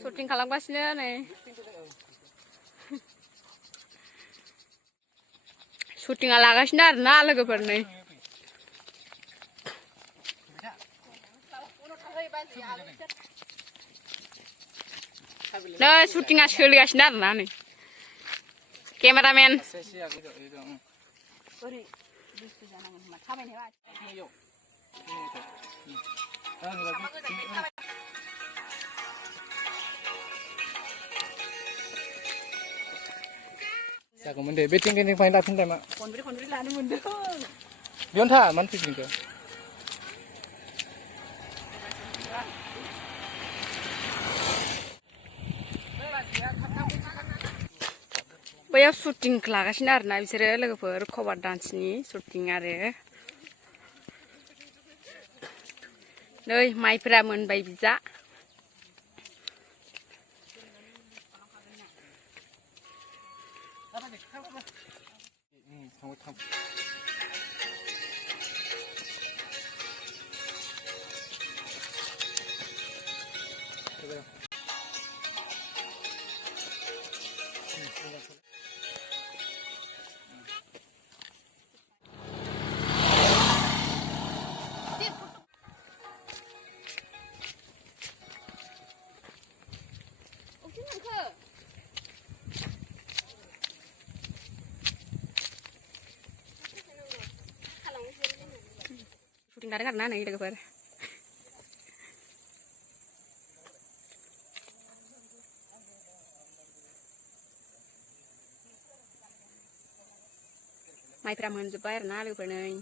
Syuting खालामगासिनो नै syuting लागासिनो आरोना लोगोफोर नै नै syuting सोलिगासिनो आरोना नै केमेरामेन जागौमोन दे बे टेंकिनिफ्राय लाफिनलाय मा खनब्रै लानो मोनदों बेयावनो था मानो फैफिनखो बैयाव syuting लागासिनो आरोना बिसोरो लोगोफोर कभार डान्सनि syuting आरो नै माइफोरा मोनबाय बिजा syuting लादों आरोना नै लोगोफोर माइफ्रा मोनजोब्बाय आरोना लोगोफोर नै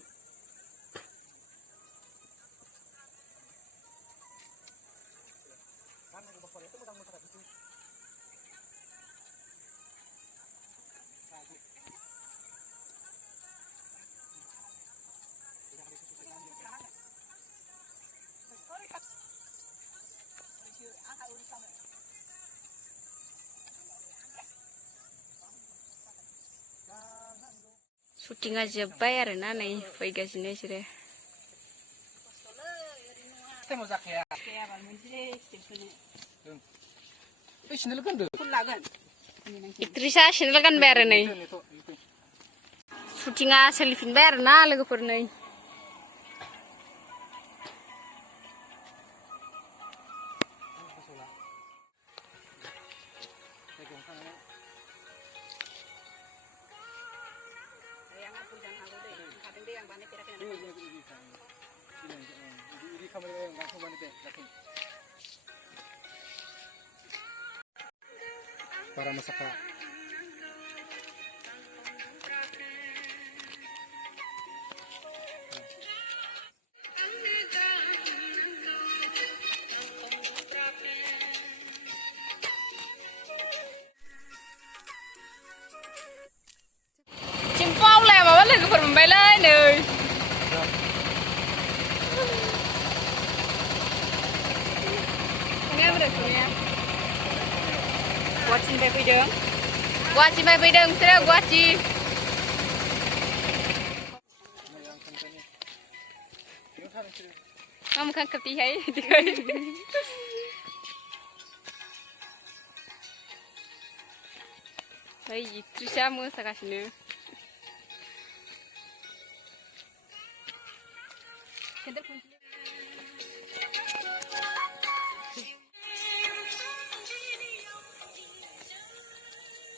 syutingआ जोब्बाय आरोना नै फैगासिनो बिसोरो एक्ट्रिसा सेन्देल गानबाय आरो नै syutingआ सोलिफिनबाय आरोना लोगोफोर नै para masak Cimpau lah bawa lagi permainan nih. Ini apa rasanya? Guaci baby dong. Guaci baby dong, saya guaci. Kamu kan kepihai, Baik, terus kamu sakasnya.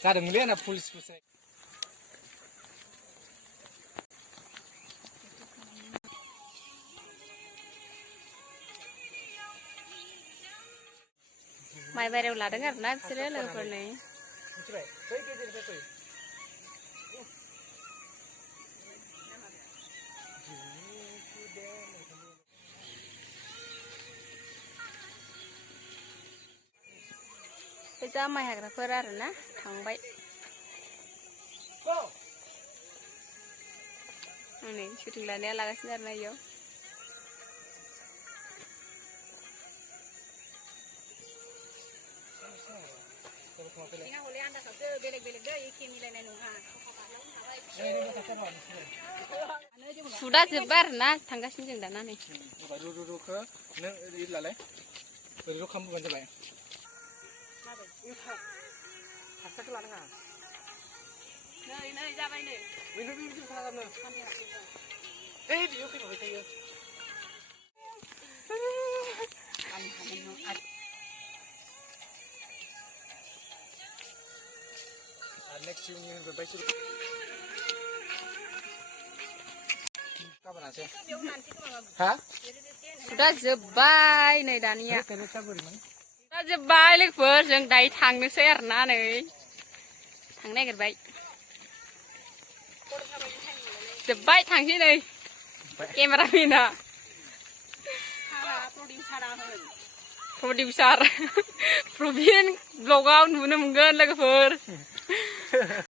Kadang lihat na full selesai. Mai baru lah dengar nak sih lepas ni. Kita mai hagra perar na, thangbai. Ini syuting lah ni lagas ni na yo. Tinggal boleh anda sahaja belak-belak dah, ini nilai nunggu. सुदा जोब्बाय आरो ना थांगासिनो जों दाना नै रुखो नों इलालाय ओरै खालामबानो जाबाय हासारखौ लानाङा नै जाबाय नै बिदि खालामनो ओइ बियो फैबाय थायो next union berbaik sih. Kapan aja? Hah? Sudah जोब्बाय नै दानिया sudah जोब्बाय लोगोफोर जों दायो थांनोसै आरोना नै थांनो नागिरबाय जोब्बाय थांसै नै केमेरामेना प्रडिउसार प्रबिन ब्लगाव नुनो मोनगोन लोगोफोर